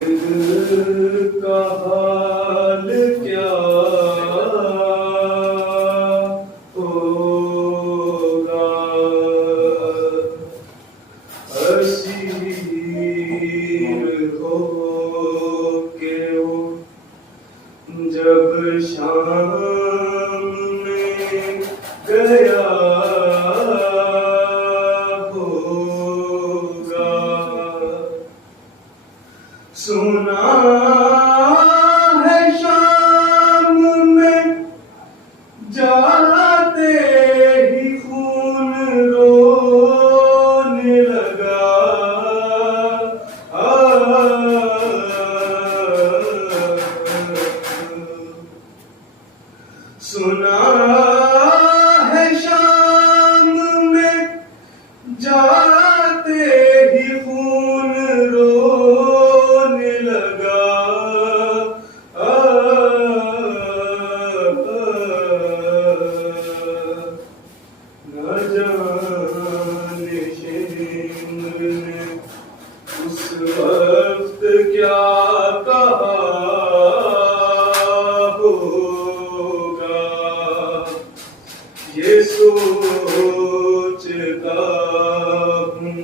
کا حال کیا ہوگا، اسیر ہو کے وہ جب شام میں گیا ہوگا، سنا ہے شام میں جاتے ہی خون رونے لگا، سنا ہے شام میں جاتے ہی خون رونے لگا، نہ جانے شمر نے اس وقت کیا کہا ہوگا، یہ سوچتا ہوں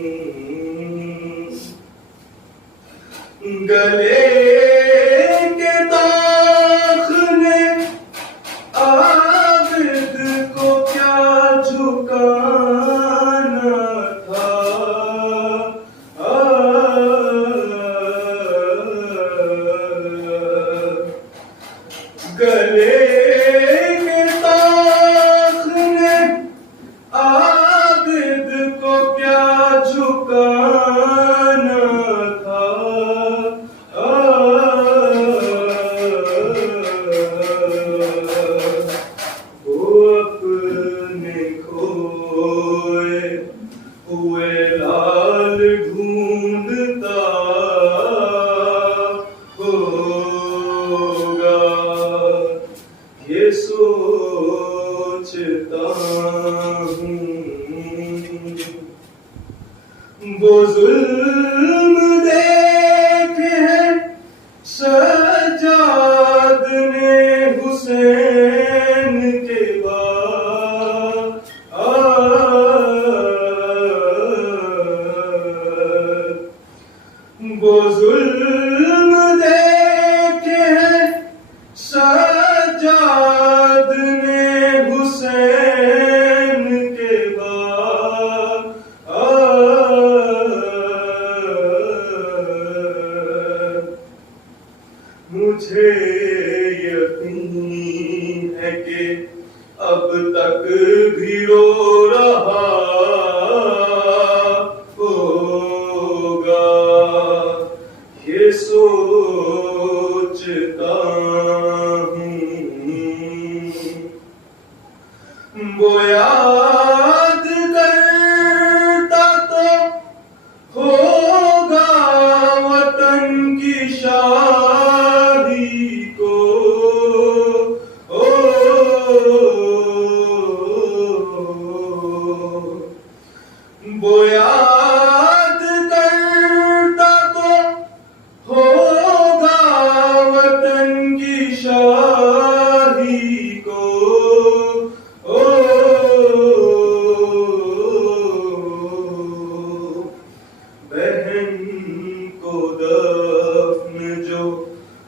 گلے کے داغ نے عابد کو کیا جھکانا تھا، گلے کے داغ نے عابد کو کیا جھکانا تھا، وہ اپنے کھوئے ہوئے لال ڈھونڈتا ہوگا، یہ سوچتا ہوں وہ ظلم دیکھ ہے سجاد نے حسین کے بعد، وہ ظلم دیکھ ہے سجاد نے حسین کے بعد، مجھے یقین ہے کہ اب تک بھی رو رہا ہوگا، یہ سوچتا ہوں وہ یاد کرتا تو ہوگا وطن کی شادی کو، وہ یاد کرتا تو ہوگا وطن کی شادی کو، بہن کو دفن جو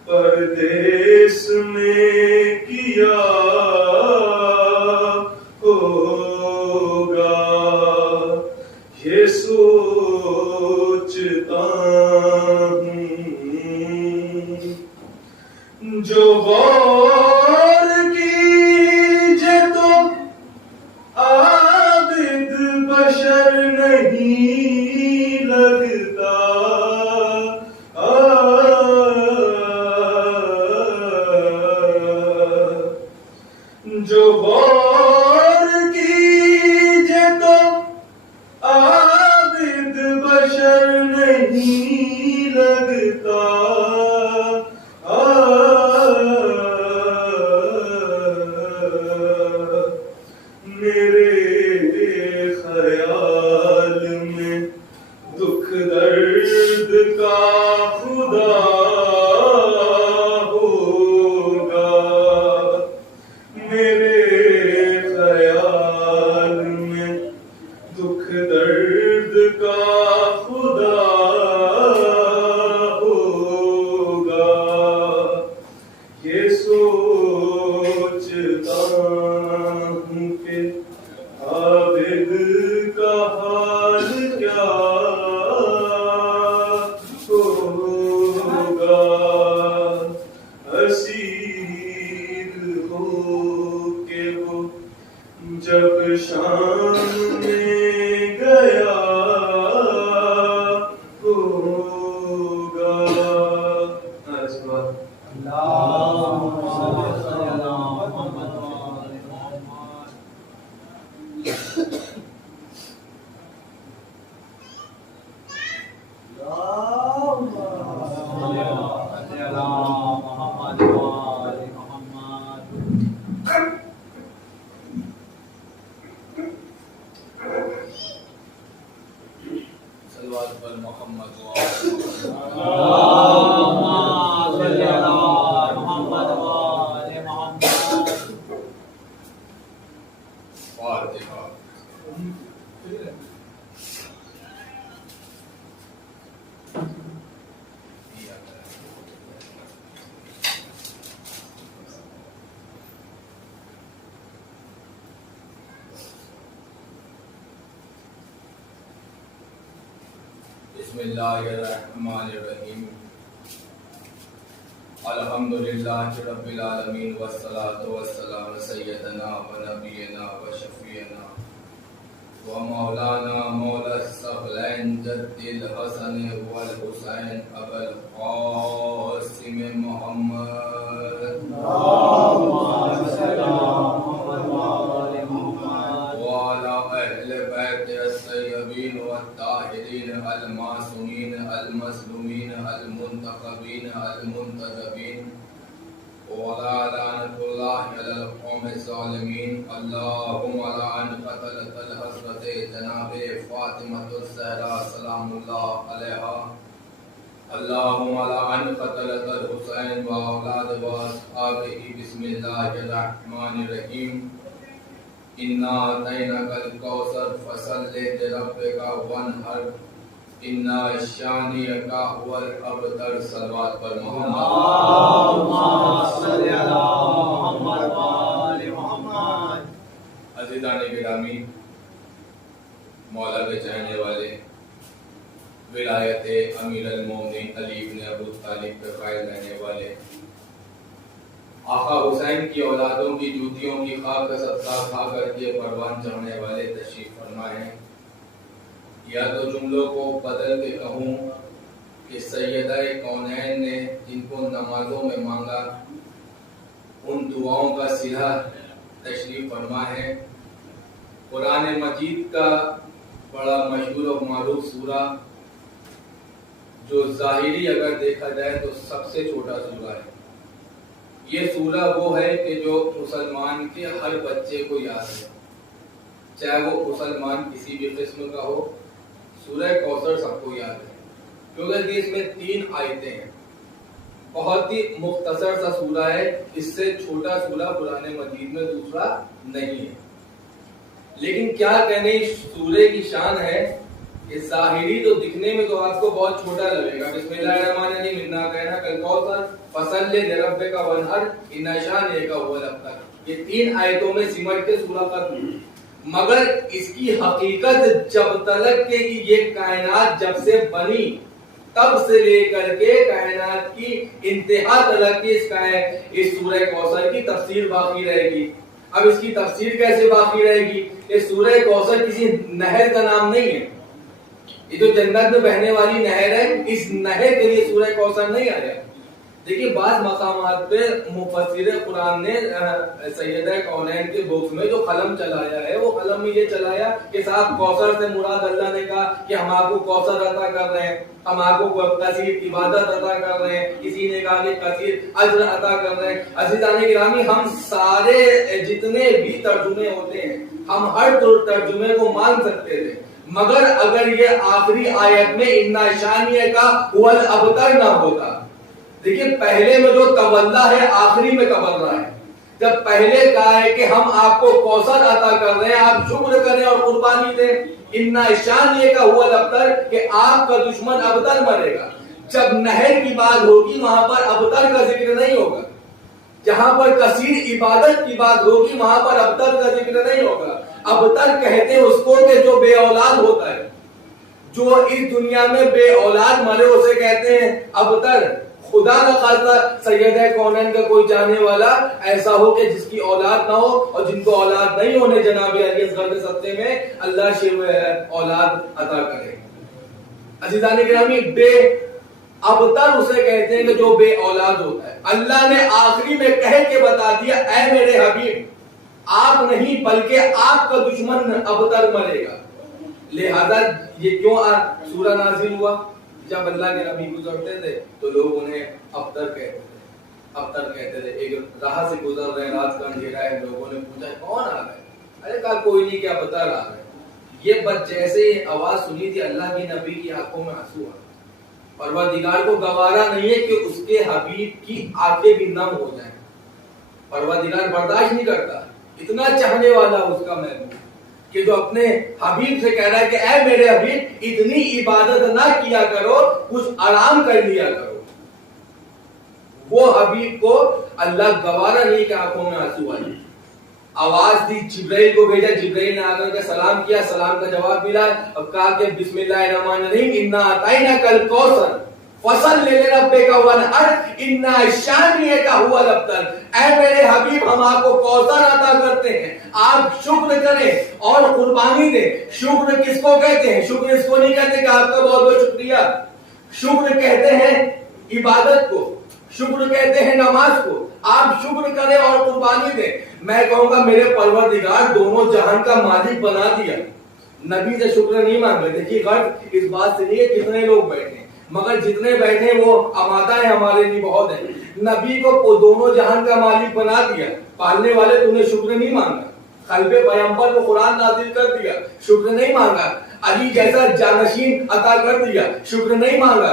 پردیس میں کیا ہوگا، یہ سوچتا ہوں جو غور کیجے تو عابد بشر نہیں لگتا، جو غور کیجے تو عابد بشر نہیں لگتا، بسم اللہ الرحمن الرحیم الحمدللہ رب العالمین والصلاة والسلام سیدنا و نبینا و شفیعنا و مولانا مولا الثقلین جد الحسن والحسین ابو القاسم محمد وعلى اہل بیت الطیبین والطاہرین المعصومین المظلومین المنتخبین المنتدبین ولا لعنة الله على القوم الظالمين اللهم لعن قتلة الحضرت جناب فاطمة الزہرا سلام اللہ علیہا اللهم لعن قتلة الحسین واولاد واصحابہ بسم اللہ الرحمن الرحیم انا اعطیناک الکوثر فصل لربک وانحر انا شانئک هو الابتر صلوات پر محمد صلی اللہ محمد۔ عزیزان گرامی، مولا کے چاہنے والے، ولایت امیر المومنین علی بن ابو طالب کے قائل رہنے والے، آقا حسین کی اولادوں کی جوتیوں کی خاک کا صدقہ کھا کر کے پروان چڑھنے والے تشریف فرما ہیں۔ یا تو جملوں کو بدل کے کہوں کہ سیدہ کونین نے جن کو نمازوں میں مانگا ان دعاؤں کا صلہ تشریف فرما ہے۔ قرآن مجید کا بڑا مشہور و معروف سورہ جو ظاہری اگر دیکھا جائے تو سب سے چھوٹا سورہ ہے۔ یہ سورہ وہ ہے کہ جو مسلمان کے ہر بچے کو یاد ہے، چاہے وہ مسلمان کسی بھی قسم کا ہو۔ سورہ کوثر سب کو یاد ہے کیونکہ اس میں 3 آیتیں ہیں، بہت ہی مختصر سا سورہ ہے، اس سے چھوٹا سورہ قرآن مجید میں دوسرا نہیں ہے۔ لیکن کیا کہنے اس سورہ کی شان ہے کہ ظاہری تو دکھنے میں تو آپ کو بہت چھوٹا لگے گا، بسم اللہ الرحمن الرحیم انا اعطیناک الکوثر فصل لربک وانحر ان شانئک هو الابتر، یہ 3 آیتوں میں سمٹ کے سورہ ختم۔ مگر اس کی حقیقت جب تلک کہ یہ کائنات جب سے بنی تب سے لے کر کے کائنات کی انتہا تلک کی اس سورہ کوثر کی تفسیر باقی رہے گی۔ اب اس کی تفسیر کیسے باقی رہے گی؟ یہ سورہ کوثر کسی نہر کا نام نہیں ہے، یہ جو جنت میں بہنے والی نہر ہے، اس نہر کے لیے سورہ کوثر نہیں آیا۔ دیکھیے بعض مقامات پہ مفسر قرآن نے سیدہ کونین کے بوکس میں جو قلم چلایا ہے وہ قلم میں یہ چلایا کہ صاحب کوثر سے مراد اللہ نے کہا کہ ہم آپ کو کوثر عطا کر رہے ہیں، ہم آپ کو کثیر عبادت عطا کر رہے ہیں، کسی نے کہا کہ کثیر اجر عطا کر رہے ہیں۔ عزیزان گرامی، ہم سارے جتنے بھی ترجمے ہوتے ہیں ہم ہر ترجمے کو مان سکتے تھے، مگر اگر یہ آخری آیت میں انا شانئک هو الابتر نہ ہوتا۔ دیکھیے پہلے میں جو تولا ہے آخری میں تولا ہے۔ جب پہلے کہا ہے کہ ہم آپ کو کوثر عطا کر رہے ہیں، آپ شکر کریں اور قربانی دیں، انا شانئک هو الابتر کہ آپ کا دشمن ابتر مرے گا۔ جب نہر کی بات ہوگی وہاں پر ابتر کا ذکر نہیں ہوگا، جہاں پر کثیر عبادت کی بات ہوگی وہاں پر ابتر کا ذکر نہیں ہوگا۔ ابتر کہتے ہیں اس کو کہ جو بے اولاد ہوتا ہے، جو اس دنیا میں بے اولاد مرے اسے کہتے ہیں ابتر۔ خدا نہ خاصہ سیدہ کونین کا کوئی جانے والا ایسا ہو کہ جس کی اولاد نہ ہو، اور جن کو اولاد نہیں ہونے جناب علی اصغر کے صدقے میں اللہ اولاد عطا کرے۔ عزیزان گرامی، بے ابتر اسے کہتے ہیں کہ جو بے اولاد ہوتا ہے۔ اللہ نے آخری میں کہہ کے بتا دیا اے میرے حبیب، آپ نہیں بلکہ آپ کا دشمن ابتر مرے گا۔ لہذا یہ کیوں سورہ نازل ہوا؟ جب اللہ کے نبی گزرتے تھے تو لوگ انہیں ابتر کہتے تھے، ابتر کہتے تھے۔ ایک راہ سے گزر رہے، رات کا اندھیرا ہے، لوگوں نے پوچھا کون آ رہا ہے؟ ارے کہا کوئی نہیں، کیا ابتر آ رہا ہے۔ یہ بس جیسے ہی آواز سنی تھی اللہ کے نبی کی آنکھوں میں آنسو آ، پروردگار کو گوارا نہیں ہے کہ اس کے حبیب کی آنکھیں بھی نم ہو جائیں، پروردگار برداشت نہیں کرتا، اتنا چاہنے والا اس کا محبوب کہ جو اپنے حبیب سے کہہ رہا ہے کہ اے میرے حبیب اتنی عبادت نہ کیا کرو، کچھ آرام کر لیا کرو۔ وہ حبیب کو اللہ گوارا نہیں کہ آنکھوں میں آنسو آئے. آواز دی، جبرائیل کو بھیجا، جبرائیل نے آ کر کے سلام کیا، سلام کا جواب ملا اور کہا کہ بسم اللہ الرحمن الرحیم انا اعطیناک الکوثر فصل لربک وانحر ان شانئک هو الابتر. اے میرے حبیب ہم آپ کو کوثر عطا کرتے ہیں، آپ شکر کریں اور قربانی دیں. شکر کس کو کہتے ہیں؟ شکر اس کو نہیں کہتے کہ آپ کا بہت بہت شکریہ. شکر کہتے ہیں عبادت کو، شکر کہتے ہیں نماز کو. آپ شکر کریں اور قربانی دیں. میں کہوں گا میرے پروردگار دونوں جہان کا مالک بنا دیا، نبی سے شکر نہیں مانگے. دیکھیے غرض اس بات سے نہیں ہے کتنے لوگ بیٹھے ہیں، مگر جتنے بیٹھے وہ آمادہ ہیں ہمارے لیے بہت ہے. نبی کو دونوں جہان کا مالک بنا دیا، پالنے والے تو نے شکر نہیں مانگا. قلب پیغمبر کو قرآن نازل کر دیا، شکر نہیں مانگا. علی جیسا جانشین عطا کر دیا، شکر نہیں مانگا.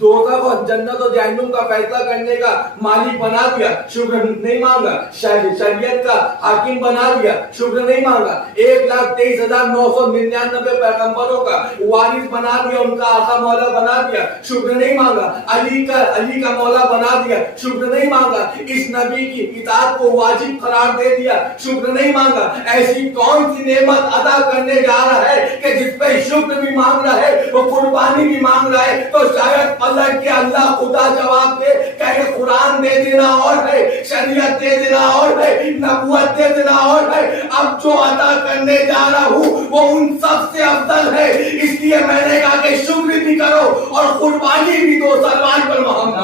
دوزخ اور جنت و جہنم کا فیصلہ کرنے کا مالک بنا دیا، شکر نہیں مانگا. شریعت کا حاکم بنا دیا، شکر نہیں مانگا. 1,23,999 پیغمبروں کا وارث بنا دیا، ان کا آقا مولا بنا دیا، شکر نہیں مانگا. علی کا مولا بنا دیا، شکر نہیں مانگا. اس نبی کی اطاعت کو واجب قرار دے دیا، شکر نہیں مانگا. ایسی کون سی نعمت ادا کرنے جا رہا ہے کہ جس پہ شکر بھی مانگ رہا ہے، وہ قربانی بھی مانگ رہا ہے؟ تو شاید اللہ کے اللہ خدا جواب دے کہ قرآن دے دینا اور ہے، شریعت دے دینا اور ہے، نبوت دے دینا اور ہے. اب جو عطا کرنے جا رہا ہوں وہ ان سب سے افضل ہے. اس لیے میں نے کہا کہ شکر بھی کرو اور قربانی بھی دو. سلمان پر محمد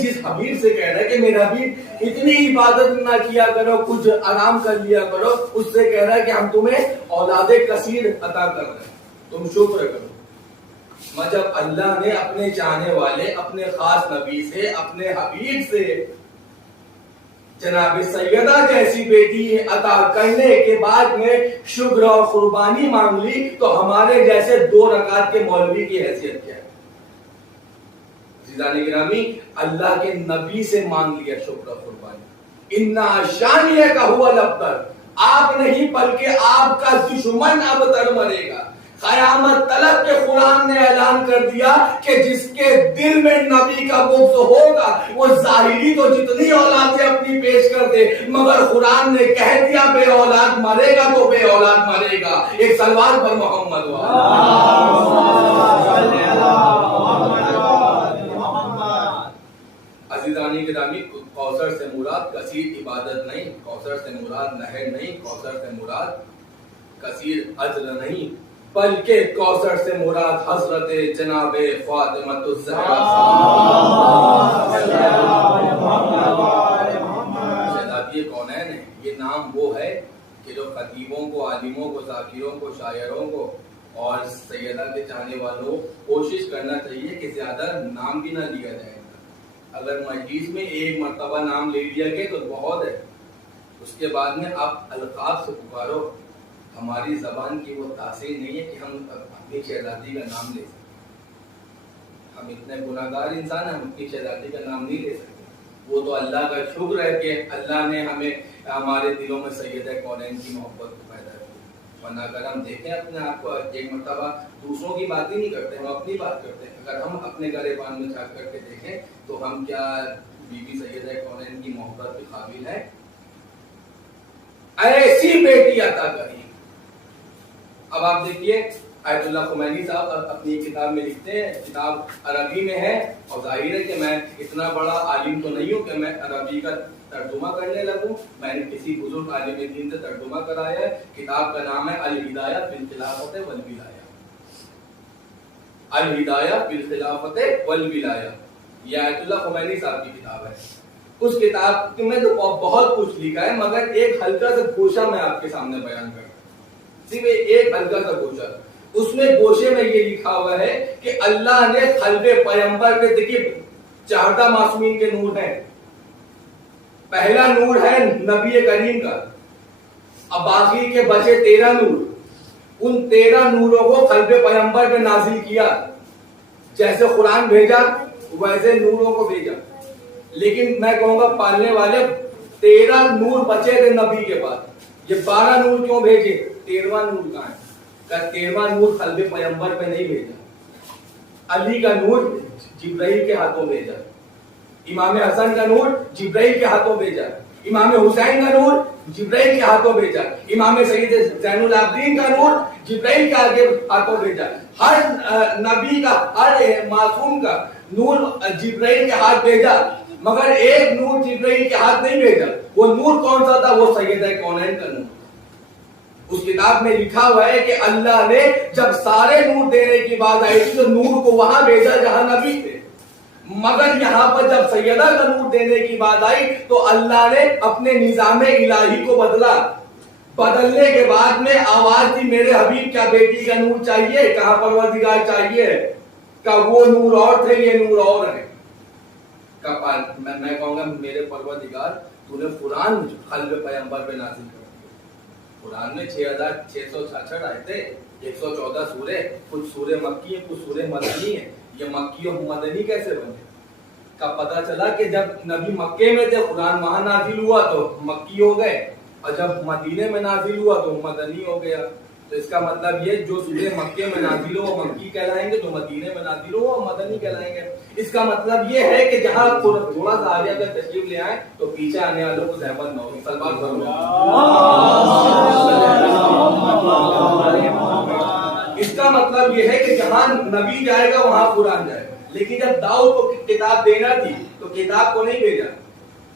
جس حبیب سے کہہ رہا ہے کہ میرا حبیب اتنی عبادت نہ کیا کرو، کچھ آرام کر لیا کرو، اس سے کہہ رہا ہے کہ ہم تمہیں اولاد کثیر عطا کر رہے ہیں، تم شکر کرو. جب اللہ نے اپنے چاہنے والے اپنے خاص نبی سے، اپنے حبیب سے جناب سیدہ جیسی بیٹی عطا کرنے کے بعد میں شکر اور قربانی مانگ لی، تو ہمارے جیسے 2 رکعت کے مولوی کی حیثیت کیا ہے؟ عزیزان گرامی، اللہ کے نبی سے مانگ لیا شکر اور قربانی. انا شانئک هو الابتر. آپ نہیں بلکہ آپ کا دشمن ابتر مرے گا. قیامت طلب کے قرآن نے اعلان کر دیا کہ جس کے دل میں نبی کا بغض ہوگا وہ ظاہری تو جتنی اولادیں اپنی پیش کر دے، مگر قرآن نے کہہ دیا بے اولاد مرے گا تو بے اولاد مرے گا. ایک سلوات پر محمد عزیزانی گرامی، کوثر سے مراد کثیر عبادت نہیں، کوثر سے مراد نہر نہیں، کوثر سے مراد کثیر اجر نہیں، بلکہ کوثر سے مراد حضرت جناب فاطمہ الزہرا شہزادی کونین ہے. یہ نام وہ ہے کہ جو خطیبوں کو، عالموں کو، ذاکروں کو، شاعروں کو اور سیدہ کے چاہنے والوں کوشش کرنا چاہیے کہ زیادہ نام بھی نہ لیا جائے. اگر مجلس میں ایک مرتبہ نام لے لیا گیا تو بہت ہے، اس کے بعد میں آپ القاب سے پکارو. ہماری زبان کی وہ تاثیر نہیں ہے کہ ہم اپنی شہزادی کا نام لے سکتے. ہم اتنے گناہگار انسان ہیں، ہم اپنی شہزادی کا نام نہیں لے سکتے. وہ تو اللہ کا شکر ہے کہ اللہ نے ہمیں ہمارے دلوں میں سیدہ کونین کی محبت کو پیدا کی. ورنہ اگر ہم دیکھیں اپنے آپ کو ایک مرتبہ دوسروں کی بات ہی نہیں کرتے، ہم اپنی بات کرتے ہیں. اگر ہم اپنے گریبان میں جھانک کر کے دیکھیں تو ہم کیا بی بی سیدہ کونین کی محبت کے قابل ہیں؟ ایسی بیٹی عطا کری. اب آپ دیکھیے آیت اللہ خمینی صاحب اپنی کتاب میں لکھتے ہیں، کتاب عربی میں ہے اور ظاہر ہے کہ میں اتنا بڑا عالم تو نہیں ہوں کہ میں عربی کا ترجمہ کرنے لگوں. میں نے کسی بزرگ عالم دین سے ترجمہ کرایا ہے. کتاب کا نام ہے الہدایہ فی الخلافت والولایہ. الہدایہ فی الخلافت والولایہ، یہ آیت اللہ خمینی صاحب کی کتاب ہے. اس کتاب میں تو بہت کچھ لکھا ہے، مگر ایک ہلکا سا گوشہ میں آپ کے سامنے بیان کرتا ہوں، صرف ایک ہلکا سا گوشہ. اس میں گوشے میں یہ لکھا ہوا ہے کہ اللہ نے قلب پیغمبر کے، دیکھیے 14 معصومین کے نور ہیں. پہلا نور ہے نبی کریم کا، اب باقی کے بچے 13 نور. ان 13 نوروں کو قلب پیغمبر پہ نازل کیا. جیسے قرآن بھیجا ویسے نوروں کو بھیجا. لیکن میں کہوں گا پالنے والے 13 نور بچے تھے نبی کے بعد. یہ 12 نور کیوں بھیجے؟ 13واں نور کہاں ہے؟ کہ 13واں نور قلب پیغمبر پہ نہیں بھیجا. علی کا نور جبرائیل کے ہاتھوں بھیجا، امام حسن کا نور جبرائیل کے ہاتھوں بھیجا، امام حسین کا نور جبرائیل کے ہاتھوں بھیجا، امام سید زین العابدین کا نور جبرائیل کے آگے ہاتھوں بھیجا. ہر نبی کا، ہر معصوم کا نور جبرائیل کے ہاتھ بھیجا، مگر ایک نور جبرائیل کے ہاتھ نہیں بھیجا. وہ نور کون سا تھا؟ وہ سیدہ کونین کا نور. اس کتاب میں لکھا ہوا ہے کہ اللہ نے جب سارے نور دینے کی بات آئی تھی تو نور کو وہاں بھیجا جہاں نبی تھے، مگر یہاں پر جب سیدہ کا نور دینے کی بات آئی تو اللہ نے اپنے نظام الہی کو بدلا. بدلنے کے بعد میں آواز دی میرے حبیب کیا بیٹی کا نور چاہیے؟ کہاں پروردگار چاہیے؟ کہ وہ نور اور تھے، یہ نور اور ہے. میں کہوں گا میرے پروردگار تو نے قرآن قلب پیغمبر پہ نازل کر دیا. قرآن میں 6666 آیتیں، 114 سورے، کچھ سورے مکی ہیں کچھ سورے مدنی ہیں. یہ مکی اور مدنی کیسے بنے؟ کا پتہ چلا کہ جب نبی مکے میں تھے قرآن وہاں نازل ہوا تو مکی ہو گئے، اور جب مدینے میں نازل ہوا تو مدنی ہو گیا. تو اس کا مطلب یہ جو سورے مکے میں نازل ہو وہ مکی کہلائیں گے، جو مدینے میں نازل ہو وہ مدنی کہلائیں گے. اس کا مطلب یہ ہے کہ جہاں تھوڑا سا آگے اگر تشریف لے آئیں تو پیچھے آنے والوں کو زحمت نہ ہو. سلمان کرو. اس کا مطلب یہ ہے کہ جہاں نبی جائے گا وہاں قرآن جائے گا. لیکن جب داؤد کو کتاب دینا تھی تو کتاب کو نہیں بھیجا.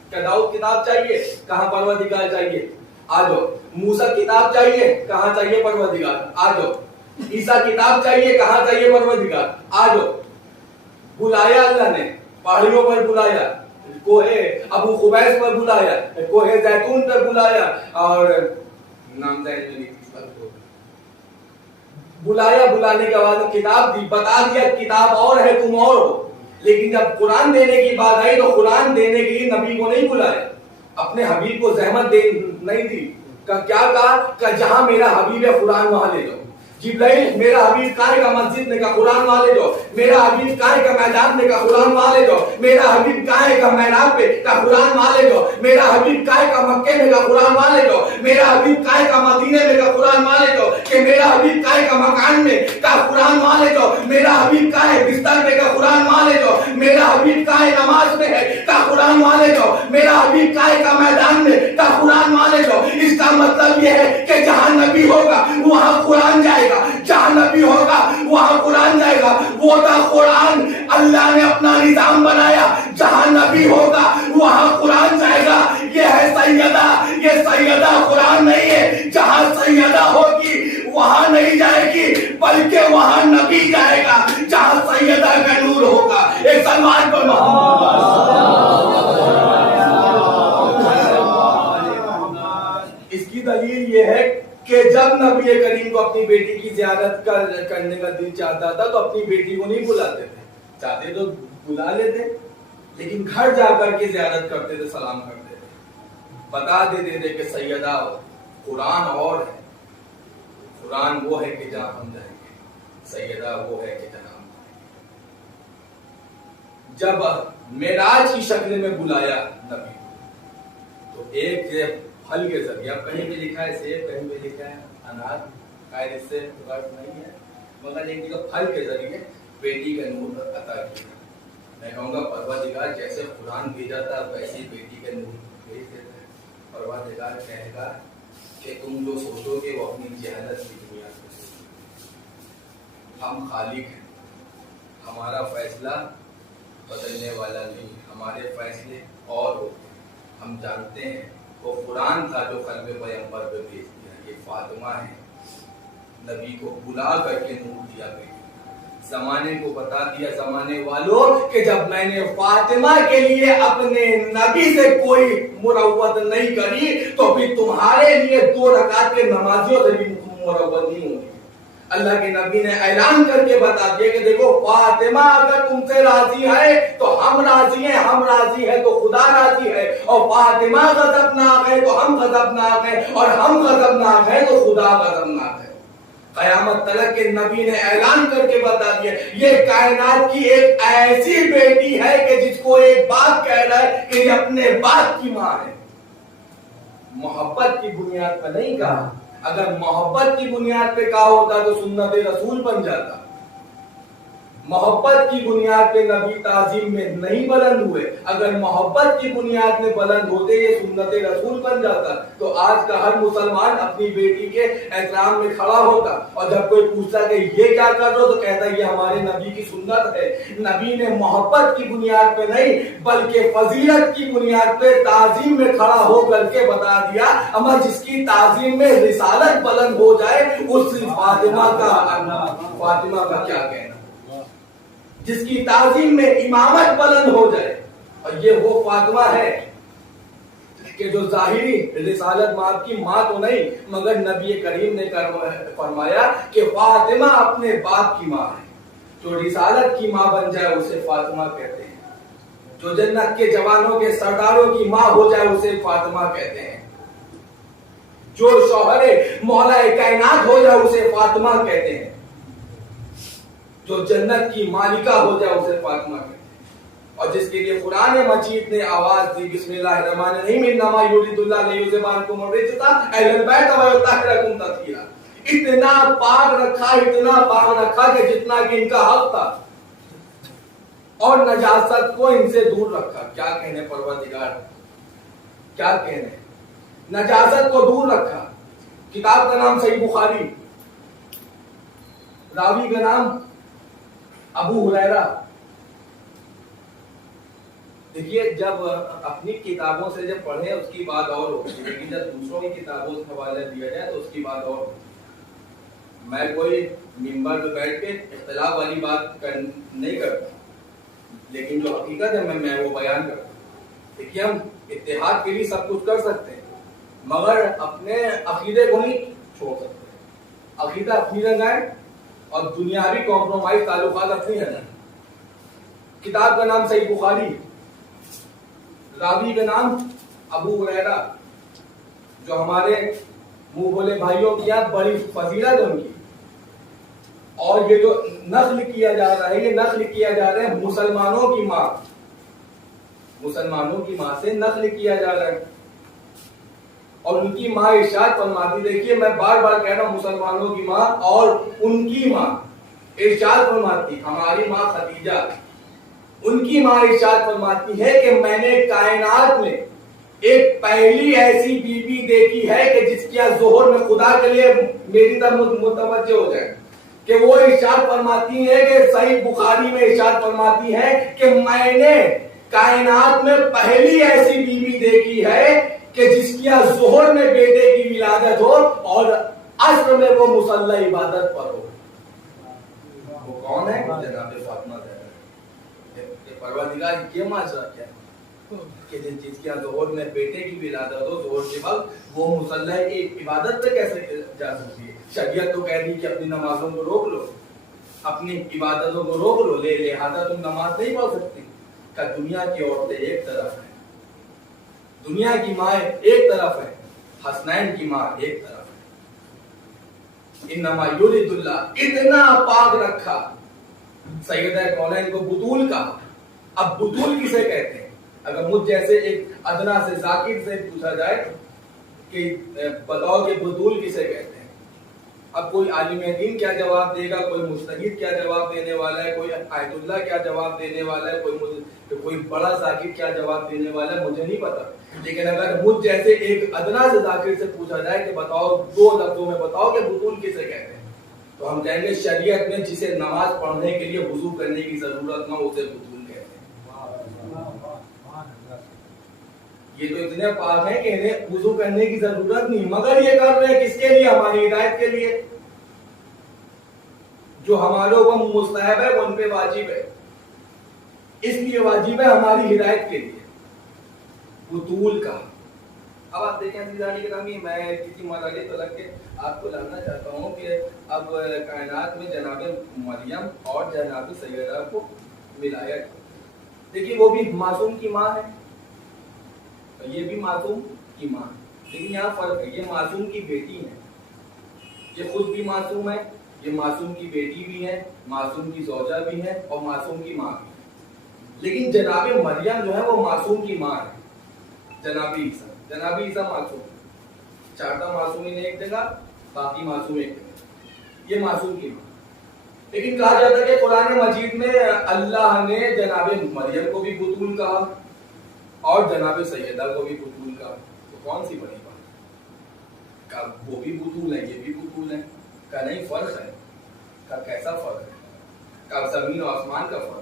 کیا داؤد کتاب چاہیے؟ کہاں پروردگار چاہیے؟ آ جاؤ. موسیٰ کتاب چاہیے؟ کہاں چاہیے پروردگار؟ آ جاؤ. عیسیٰ کتاب چاہیے؟ کہاں چاہیے پروردگار؟ آ جاؤ. بلایا اللہ نے، پہاڑیوں پر بلایا، کوہ ابو قبیس پر بلایا، کوہ زیتون پر بلایا، اور نام ذہن میں نہیں بلایا. بلانے کے بعد کتاب دی، بتا دیا کتاب اور ہے تم اور ہو. لیکن جب قرآن دینے کی بات آئی تو قرآن دینے کے لیے نبی کو نہیں بلایا، اپنے حبیب کو زحمت نہیں دی. کیا کہا کہ جہاں میرا حبیب ہے قرآن وہاں لے جاؤ. جبرائیل میرا حبیب کہاں کا مسجد نے کہا قرآن وہاں لے جاؤ. میرا حبیب کہاں کا میدان نے کہا قرآن وہاں لے جاؤ. میرا حبیب کہاں کا محراب پہ کہا قرآن وہاں لے جاؤ. میرا حبیب کہاں کا مکے میں کہا قرآن وہاں لے جاؤ. میرا حبیب کہاں کا مدینے میں کہا قرآن وہاں لے جاؤ. کہ میرا حبیب کہاں کا مکان میں کہا قرآن وہاں لے جاؤ. میرا حبیب کہاں ہے بستر میں کہا قرآن وہاں لے جاؤ. میرا حبیب کہاں نماز میں ہے کہا قرآن وہاں لے جاؤ. میرا حبیب کہاں کا میدان میں کہا قرآن وہاں لے جاؤ. اس کا مطلب یہ ہے کہ جہاں نبی ہوگا وہاں قرآن جائے گا، جہاں نبی ہوگا وہاں قرآن جائے گا. وہ تھا قرآن، اللہ نے اپنا نظام بنایا، جہاں نبی ہوگا وہاں قرآن جائے گا. یہ ہے سیدہ. یہ سیدہ قرآن نہیں ہے. جہاں سیدہ ہوگی وہاں نہیں جائے گی بلکہ وہاں نبی جائے گا، جہاں سیدہ کا نور ہوگا. ایک سلمان پر اس کی دلیل یہ ہے کہ جب نبی کریم کو اپنی بیٹی کی زیارت کرنے کا دل چاہتا تھا تو اپنی بیٹی کو نہیں بلاتے تھے. چاہتے تو بلا لیتے، لیکن گھر جا کر کے زیارت کرتے تھے، سلام کرتے تھے، بتا دیتے تھے کہ سیدہ قرآن اور ہے. قرآن وہ ہے کہ جہاں ہم جائیں گے، سیدہ وہ ہے کہ جہاں ہم جائیں گے. جب معراج کی شکل میں بلایا نبی تو ایک پھل کے ذریعے، اب کہیں پہ لکھا ہے سیب، کہیں پہ لکھا ہے انار، خیر اس سے غرض نہیں ہے، مگر ایک جگہ پھل کے ذریعے بیٹی کا نور عطا کیا. میں کہوں گا پروردگار جیسے قرآن بھیجا تھا ویسے ہی بیٹی کا نور بھیج دیتا ہے. پروردگار کہے گا کہ تم جو سوچو گے وہ اپنی جہالت کی دنیا سے سوچو. ہم خالق ہیں، ہمارا فیصلہ بدلنے والا نہیں، ہمارے فیصلے اور ہوتے ہیں. ہم جانتے ہیں وہ قرآن تھا جو قلب پیغمبر پہ بھیج دیا. یہ فاطمہ ہے، نبی کو بلا کر کے نور دیا گیا، زمانے کو بتا دیا زمانے والوں کہ جب میں نے فاطمہ کے لیے اپنے نبی سے کوئی مروت نہیں کری تو پھر تمہارے لیے 2 رکعت کے نمازیوں سے بھی مروت نہیں ہوگی. اللہ کے نبی نے اعلان کر کے بتا دیا کہ دیکھو فاطمہ اگر تم سے راضی ہے تو ہم راضی ہیں، ہم راضی ہیں تو خدا راضی ہے، اور فاطمہ غضبناک ہے تو ہم غضبناک ہیں، اور ہم غضبناک ہیں تو خدا غضبناک ہے. قیامت تلک کے نبی نے اعلان کر کے بتا دیا یہ کائنات کی ایک ایسی بیٹی ہے کہ جس کو ایک باپ کہہ رہا ہے کہ یہ اپنے باپ کی ماں ہے. محبت کی بنیاد پر نہیں کہا. اگر محبت کی بنیاد پہ کہا ہوتا تو سنت رسول بن جاتا. محبت کی بنیاد پہ نبی تعظیم میں نہیں بلند ہوئے. اگر محبت کی بنیاد میں بلند ہوتے یہ سنت رسول بن جاتا تو آج کا ہر مسلمان اپنی بیٹی کے احترام میں کھڑا ہوتا, اور جب کوئی پوچھتا کہ یہ کیا کر رہے ہو تو کہتا یہ ہمارے نبی کی سنت ہے. نبی نے محبت کی بنیاد پہ نہیں بلکہ فضیلت کی بنیاد پہ تعظیم میں کھڑا ہو کر کے بتا دیا, اما جس کی تعظیم میں رسالت بلند ہو جائے اس فاطمہ کا کیا کہنا, جس کی تعظیم میں امامت بلند ہو جائے. اور یہ وہ فاطمہ ہے کہ جو ظاہری رسالت ماں کی ماں تو نہیں مگر نبی کریم نے فرمایا کہ فاطمہ اپنے باپ کی ماں ہے. جو رسالت کی ماں بن جائے اسے فاطمہ کہتے ہیں. جو جنت کے جوانوں کے سرداروں کی ماں ہو جائے اسے فاطمہ کہتے ہیں. جو شوہر مولا کائنات ہو جائے اسے فاطمہ کہتے ہیں. جو جنت کی مالکہ ہو جائے اسے فاطمہ کہتے ہیں. اور جس کے لیے قرآن مجید نے آواز دی بسم اللہ الرحمن الرحیم انما یرید اللہ لیذہبعنکم الرجس اہل البیت ویطہرکم تطہیرا. اتنا پاک رکھا کہ جتنا کہ ان کا حق تھا, اور نجاست کو ان سے دور رکھا. کیا کہنے پروردگار, کیا کہنے, نجاست کو دور رکھا. کتاب کا نام صحیح بخاری, راوی کا نام ابو ہریرہ. دیکھیے جب اپنی کتابوں سے جب پڑھیں اس کی بات اور ہوتی ہے, لیکن جب دوسروں کی کتابوں سے حوالہ دیا جائے تو اس کی بات اور ہوتی ہے. میں کوئی منبر پہ بیٹھ کے اختلاف والی بات نہیں کرتا, لیکن جو حقیقت ہے میں وہ بیان کرتا ہوں. دیکھیے ہم اتحاد کے لیے سب کچھ کر سکتے ہیں مگر اپنے عقیدے کو نہیں چھوڑ سکتے. عقیدہ اپنی جگہ ہے اور دنیاوی کمپرومائز تعلقات اپنی جگہ. کتاب کا نام صحیح بخاری, راوی کا نام ابو ہریرہ, جو ہمارے منہ بولے بھائیوں کی بڑی فضیلت ان کی. اور یہ جو نقل کیا جا رہا ہے یہ نقل کیا جا رہا ہے مسلمانوں کی ماں, مسلمانوں کی ماں سے نقل کیا جا رہا ہے. اور ان کی ماں ارشاد فرماتی, دیکھیے میں بار بار کہہ رہا ہوں مسلمانوں کی ماں اور ان کی ماں ارشاد فرماتی, ہماری ماں خدیجہ, ان کی ماں ارشاد فرماتی ہے کہ میں نے کائنات میں ایک پہلی ایسی بیوی دیکھی ہے کہ جس کی ظہور میں خدا کے لیے میری طرف متوجہ ہو جائے کہ وہ ارشاد فرماتی ہے کہ صحیح بخاری میں ارشاد فرماتی ہے کہ میں نے کائنات میں پہلی ایسی بیوی دیکھی ہے کہ جس کی ظہر میں بیٹے کی ولادت ہو اور عصر میں وہ مصلی عبادت پر ہو. وہ کون ہے؟ جناب فاطمہ زہرا. پروردگار یہ معاشرہ کیا کہ جس کی ظہر میں بیٹے کی ولادت ہو ظہر کے وقت وہ مصلی کی عبادت پہ کیسے جا سکتی ہے؟ شریعت تو کہہ دی کہ اپنی نمازوں کو روک لو, اپنی عبادتوں کو روک لو, لہذا تم نماز نہیں پڑھ سکتی. کہ دنیا کی عورتیں ایک طرف ہیں, دنیا کی ماں ایک طرف ہے, حسنین کی ماں ایک طرف ہے. انما یرید اللہ, اتنا پاک رکھا. سیدہ کونین کو بطول کہا. اب بطول کسے کہتے ہیں؟ اگر مجھ جیسے ایک ادنا سے ذاکر سے پوچھا جائے کہ بتاؤ کہ بطول کسے کہتے ہیں, اب کوئی عالم دین کیا جواب دے گا, کوئی مجتہد کیا جواب دینے والا ہے, کوئی آیت اللہ کیا جواب دینے والا ہے, کوئی بڑا ذاکر کیا جواب دینے والا ہے, مجھے نہیں پتا. لیکن اگر مجھ جیسے ایک ادنا سے ذاکر سے پوچھا جائے کہ بتاؤ دو لفظوں میں بتاؤ کہ بطول کسے کہتے ہیں, تو ہم کہیں گے شریعت میں جسے نماز پڑھنے کے لیے وضو کرنے کی ضرورت نہ اسے بطول. یہ تو اتنے پاک ہیں کہ انہیں وضو کرنے کی ضرورت نہیں, مگر یہ کر رہے ہیں کس کے لیے؟ ہماری ہدایت کے لیے. جو ہمارے اوپر مستحب ہے وہ ان پہ واجب ہے, اس لیے واجب ہے ہماری ہدایت کے لیے. بطول کا اب آپ دیکھیں عزیزانی گرامی, میں کسی مرحلے پر رکھ کے آپ کو لانا چاہتا ہوں کہ اب کائنات میں جناب مریم اور جناب سیدہ کو ملایا. دیکھیے وہ بھی معصوم کی ماں ہے, یہ بھی معصوم کی ماں, لیکن یہاں فرق ہے, یہ معصوم کی بیٹی ہے, یہ خود بھی معصوم ہے, یہ معصوم کی بیٹی بھی ہے, معصوم کی زوجہ بھی ہے اور معصوم کی ماں بھی ہے. لیکن جناب مریم جو ہے وہ معصوم کی ماں ہے. جناب عیسیٰ معصوم, چارتا معصومین ایک جگہ, باقی معصوم ایک جگہ, یہ معصوم کی ماں. لیکن کہا جاتا ہے کہ قرآن مجید میں اللہ نے جناب مریم کو بھی بطول کہا اور جناب سیدہ کو بھی بطول کہا، تو کون سی بڑی بات؟ کہ وہ بھی بطول ہیں، یہ بھی بطول ہیں، کا نہیں فرق ہے، کا کیسا فرق ہے، کا زمین و آسمان کا فرق ہے۔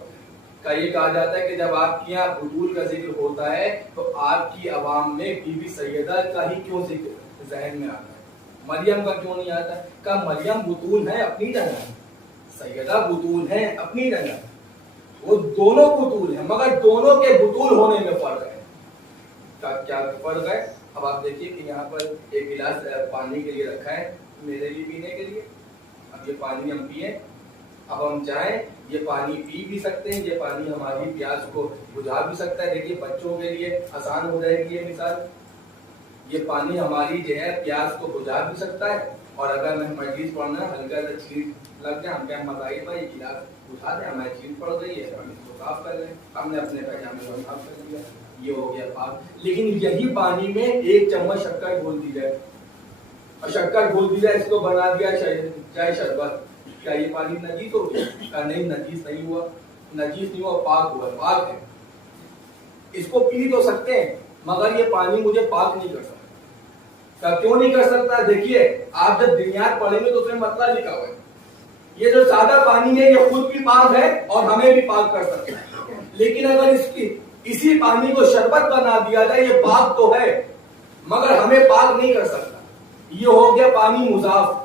کا یہ کہا جاتا ہے کہ جب آپ کے یہاں بطول کا ذکر ہوتا ہے تو آپ کی عوام میں بی بی سیدہ کا ہی کیوں ذکر ذہن میں آتا ہے، مریم کا کیوں نہیں آتا ہے؟ کہ مریم بطول ہے اپنی جگہ، سیدہ بطول ہے اپنی جگہ، وہ دونوں بطول ہیں، مگر دونوں کے بطول ہونے میں فرق ہے۔ کیا فرق ہے؟ اب آپ دیکھیے کہ یہاں پر ایک گلاس پانی کے لیے رکھا ہے میرے لیے پینے کے لیے، اب یہ پانی ہم پیئیں، اب ہم چاہیں یہ پانی پی بھی سکتے ہیں، یہ پانی ہماری پیاس کو بجھا بھی سکتا ہے۔ دیکھیے بچوں کے لیے آسان ہو جائے گی یہ مثال، یہ پانی ہماری جو ہے پیاس کو بجھا بھی سکتا ہے، اور اگر ہمیں مجلس پڑھنا ہلکا سا چھینٹ لگ جائے، ہم کہیں مزائی بھائی گلاس اٹھا دیں، ہمیں چھینٹ پڑ گئی ہے، ہم اس کو صاف کر لیں، ہم نے اپنے پیجامے کو صاف کر لیا، یہ ہو گیا پاک۔ لیکن یہی پانی میں ایک چمچ شکر گھول دی جائے، اور شکر گھول دی جائے، اس کو بنا دیا چائے شربت، کیا یہ پانی نجیس ہو گیا؟ کہا نہیں، نجیس نہیں ہوا، نجیس نہیں ہوا، پاک ہوا، پاک ہے، اس کو پی تو سکتے ہیں مگر یہ پانی مجھے پاک نہیں کر سکتا۔ کیوں نہیں کر سکتا؟ دیکھیے آپ جب دنیات پڑھیں گے تو اس میں مسئلہ لکھا ہوا ہے، یہ جو سادہ پانی ہے یہ خود بھی پاک ہے اور ہمیں بھی پاک کر سکتا ہے، لیکن اگر اسی پانی کو شربت بنا دیا جائے، یہ پاک تو ہے مگر ہمیں پاک نہیں کر سکتا، یہ ہو گیا پانی مضاف۔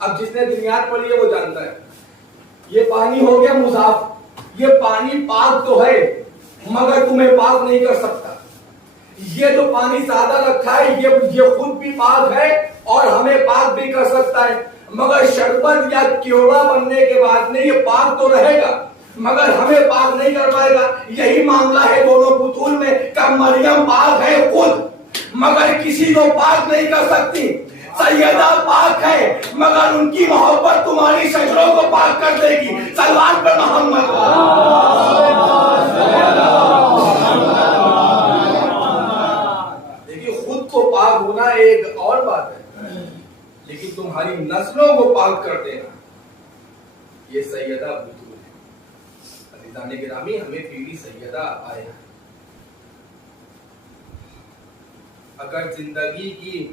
اب جس نے دنیات پڑھی ہے وہ جانتا ہے، یہ پانی ہو گیا مضاف، یہ پانی پاک تو ہے مگر تمہیں پاک نہیں کر سکتا۔ یہ جو پانی سادہ رکھا ہے یہ خود بھی پاک ہے اور ہمیں پاک بھی کر سکتا ہے، مگر شربت یا کیوڑا بننے کے بعد میں یہ پاک تو رہے گا مگر ہمیں پاک نہیں کر پائے گا۔ یہی معاملہ ہے دونوں بطول میں، کہ مریم پاک ہے خود مگر کسی کو پاک نہیں کر سکتی، سیدہ پاک ہے مگر ان کی محبت تمہاری شجروں کو پاک کر دے گی۔ صلوات پہ محمد۔ دیکھیے خود کو پاک ہونا ایک اور بات ہے، لیکن تمہاری نسلوں کو پاک کر دینا یہ سیدہ بطول ہے۔ عزیزان گرامی، ہمیں بی بی سیدہ آیا، اگر زندگی کی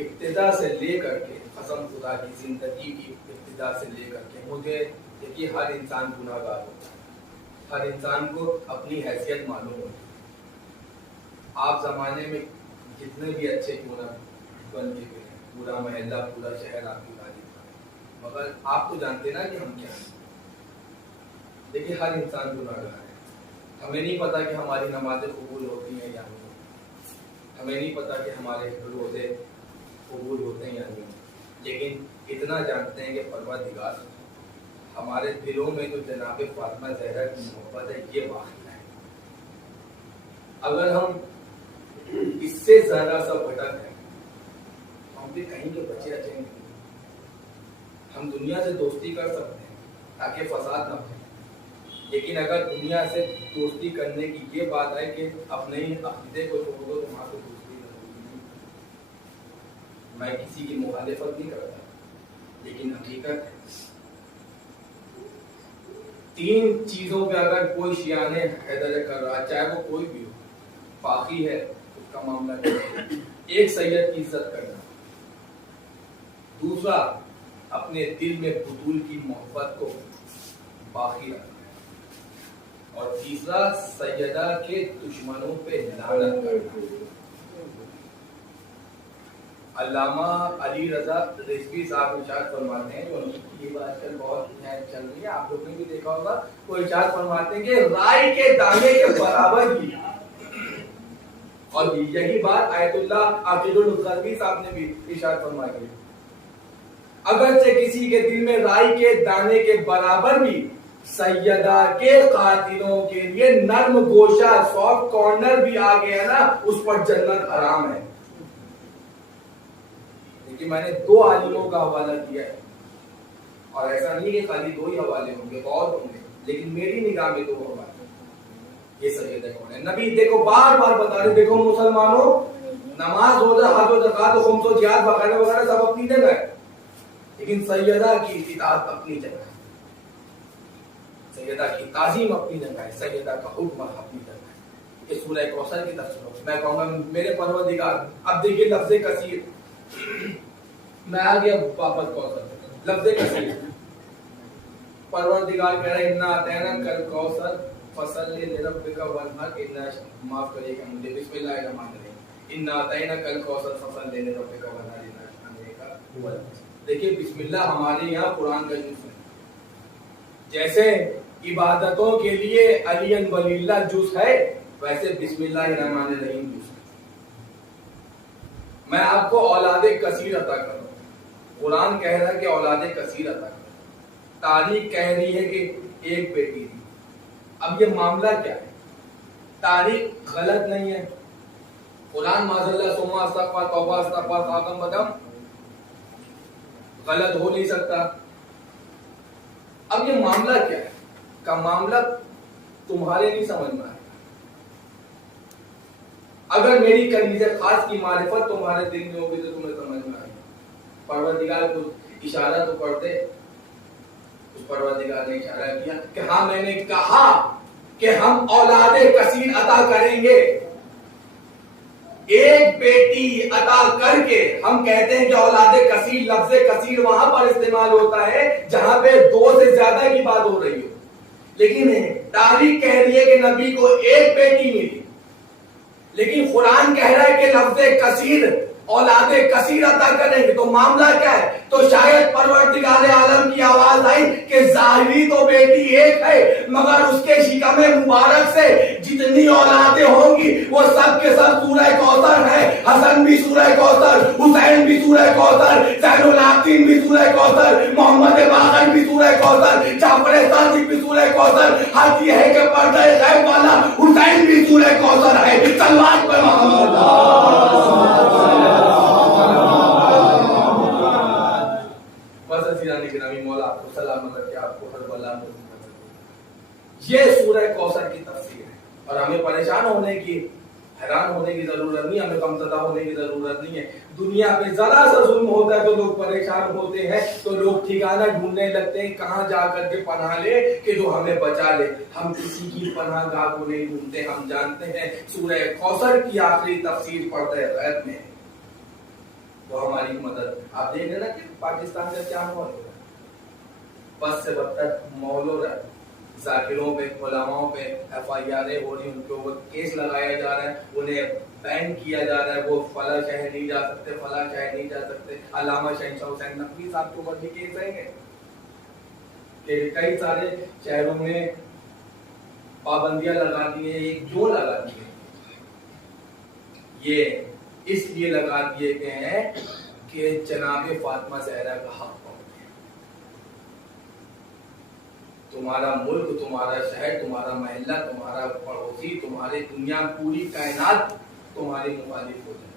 ابتدا سے لے کر کے، قسم خدا کی زندگی کی ابتدا سے لے کر کے، مجھے دیکھیے ہر انسان گناہ گار ہوتا ہے، ہر انسان کو اپنی حیثیت معلوم ہوتی ہے۔ آپ زمانے میں جتنے بھی اچھے کیوں نہ بن کے گئے، پورا محلہ پورا شہر آپ کی تعریف کرے، مگر آپ تو جانتے نا کہ ہم کیا ہیں۔ دیکھیے ہر انسان گناہ گار ہے، ہمیں نہیں پتا کہ ہماری نمازیں قبول ہوتی ہیں یا نہیں، ہمیں نہیں پتا کہ ہمارے روزے قبول ہوتے ہیں یا نہیں، لیکن اتنا جانتے ہیں کہ پروردگار ہمارے دلوں میں جو جناب فاطمہ زہرا کی محبت ہے یہ واقعہ ہے۔ اگر ہم اس سے ذرا سا بھٹک ہیں ہم بھی کہیں کے بچے اچھے نہیں، ہم دنیا سے دوستی کر سکتے ہیں تاکہ فساد نہ ہو، لیکن اگر دنیا سے دوستی کرنے کی یہ بات ہے کہ اپنے ہی عقیدے کو چھوڑ دو تو وہاں سے دوستی نہ ہوگی۔ میں کسی کی مخالفت نہیں کرتا، لیکن حقیقت ہے تین چیزوں پہ اگر کوئی شیان حیدر کر رہا، چاہے وہ کوئی بھی ہو، باقی ہے اس کا معاملہ نہیں۔ ایک سید کی عزت کرنا، دوسرا اپنے دل میں بطول کی محبت کو باقی رکھنا، اور تیسرا سیدہ کے دشمنوں پہ لعنت کرنا۔ علامہ علی رضا رضوی صاحب ارشاد فرماتے ہیں، جو یہ بات کل بہت چل رہی ہے، آپ لوگوں نے بھی دیکھا ہوگا، وہ ارشاد فرماتے ہیں کہ رائی کے دانے کے برابر ہی، اور یہی بات آیت اللہ عقید الغربی صاحب نے بھی ارشاد فرمائی ہے، اگرچہ کسی کے دل میں رائی کے دانے کے برابر بھی سیدہ کے قاتلوں کے لیے نرم گوشہ سافٹ کارنر بھی آ گیا نا، اس پر جنت حرام ہے۔ لیکن میں نے دو عالموں کا حوالہ کیا ہے، اور ایسا نہیں کہ خالی دو ہی حوالے ہوں گے، اور ہوں گے، لیکن میری نگاہ میں دو حوالے۔ یہ سیدہ کون ہے؟ نبی دیکھو بار بار بتا رہے، دیکھو مسلمانوں، نماز روزہ حج و زکات و خمس و جہاد وغیرہ وغیرہ سب اپنی جگہ ہے، لیکن سیدہ کی اطاعت اپنی جگہ ہے۔ سیدہ کی تعظیم اپنی جگہ ہے، سیدہ کا حکم اپنی جگہ ہے. یہ سورہ کوثر کی تفسیر ہے. میں کہوں گا میرے پروردگار، اب دیکھیے لفظ کثیر، میں آ گیا واپس کوثر، لفظ کثیر. پروردگار کہہ رہے ہیں انا اعطیناک الکوثر فصلی لربک وانحر، انا معاف کریے گا مجھے، بسم اللہ الرحمن الرحیم، انا اعطیناک الکوثر فصلی لربک وانحر، انا شانئک هو الابتر. دیکھیے بسم اللہ ہمارے یہاں قرآن کا جز ہے. جیسے عبادتوں کے لیے علی ولی اللہ جز ہے، ویسے بسم اللہ الرحمن الرحیم جز ہے. میں آپ کو اولاد کثیر عطا کروں. قرآن کہہ رہا ہے کہ اولاد کثیر عطا کروں. تاریخ کہہ رہی ہے کہ ایک بیٹی تھی. اب یہ معاملہ کیا ہے؟ تاریخ غلط نہیں ہے. قرآن معاذ اللہ ثم استغفر توبہ استغفر خاکم بدم غلط ہو نہیں سکتا. اب یہ معاملہ کیا ہے کا معاملہ تمہارے نہیں سمجھ میں آئے. اگر میری کنیز خاص کی معرفت تمہارے دل میں ہوگی تو تمہیں سمجھ میں آئے. پروردگار کو اشارہ تو کرتے. اس پروردگار نے اشارہ کیا کہ ہاں میں نے کہا کہ ہم اولاد کثیر عطا کریں گے. ایک بیٹی عطا کر کے ہم کہتے ہیں کہ اولاد کثیر. لفظ کثیر وہاں پر استعمال ہوتا ہے جہاں پہ دو سے زیادہ کی بات ہو رہی ہو. لیکن تاریخ کہہ رہی ہے کہ نبی کو ایک بیٹی ملی. لیکن قرآن کہہ رہا ہے کہ لفظ کثیر اولاد کثیر عطا کریں گے. تو معاملہ کیا ہے؟ تو شاید پروردگار عالم کی آواز آئی کہ ظاہری تو بیٹی ایک ہے مگر اس کے شکم مبارک سے جتنی اولادیں ہوں گی وہ سب کے سب سورہ کوثر ہے. حسن بھی سورہ کوثر، حسین بھی سورہ کوثر، زین العابدین بھی سورہ کوثر، محمد باقر بھی سورہ کوثر، جعفر صادق بھی سورہ کوثر. حق یہ ہے کہ پردہ غیب والا حسین بھی سورہ کوثر ہے. صلوات پہ محمد یہ سورہ کوثر کی تفسیر ہے. اور ہمیں پریشان ہونے کی، حیران ہونے کی ضرورت نہیں، ہمیں غمزدہ ہونے کی ضرورت نہیں ہے. دنیا پہ ذرا سا ظلم ہوتا ہے تو لوگ پریشان ہوتے ہیں، تو لوگ ٹھکانہ ڈھونڈنے لگتے ہیں کہاں جا کر کے پناہ لے کہ جو ہمیں بچا لے. ہم کسی کی پناہ گاہ کو نہیں ڈھونڈتے. ہم جانتے ہیں سورہ کوثر کی آخری تفسیر پردہ غیب میں وہ ہماری مدد. آپ دیکھ رہے نا کہ پاکستان کا کیا ماحول ہے. بس سے بدتر ماحول ہو رہا ہے. ذاکروں پہ، علماؤں پہ ایف آئی آر ہو رہی، ان کے اوپر کیس لگایا جا رہا ہے، انہیں بین کیا جا رہا ہے. وہ فلاں شہر نہیں جا سکتے، فلاں شہر نہیں جا سکتے. علامہ شہنشاہ حسین نقوی صاحب کے اوپر بھی کیس ہیں کہ کئی سارے شہروں میں پابندیاں لگا دی ہیں. یہ کیوں لگا دی ہیں؟ یہ اس لیے لگا دیے گئے ہیں کہ جناب فاطمہ زہرا کا حق پہنچے. تمہارا ملک، تمہارا شہر، تمہارا محلہ، تمہارا پڑوسی، تمہاری دنیا، پوری کائنات تمہاری مخالف ہو جائے،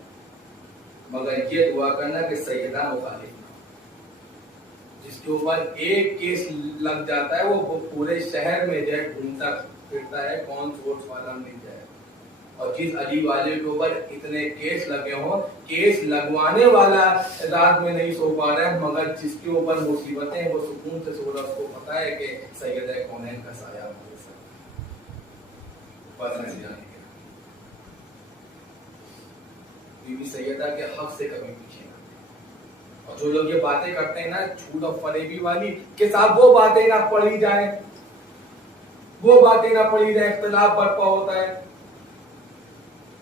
مگر یہ دعا کرنا کہ سیدہ مخالف نہ ہو. جس کے اوپر ایک کیس لگ جاتا ہے وہ پورے شہر میں جو ہے ڈھونڈتا پھرتا ہے کون سورس والا مل جائے. اور جس علی والے کے اوپر اتنے کیس لگے ہوں، کیس لگوانے والا رات میں نہیں سو پا رہا ہے، مگر جس کے اوپر مصیبتیں وہ سکون سے سو رہا. اس کو پتا ہے کہ سیدہ کونین کا سایہ مجھے سب پتہ نہیں جانے کے. بی بی سیدہ کے حق سے کبھی پیچھے نہ. اور جو لوگ یہ باتیں کرتے ہیں نا جھوٹ اور فریبی والی کہ صاحب وہ باتیں نہ پڑھی جائیں، وہ باتیں نہ پڑھی جائیں، اختلاف برپا ہوتا ہے،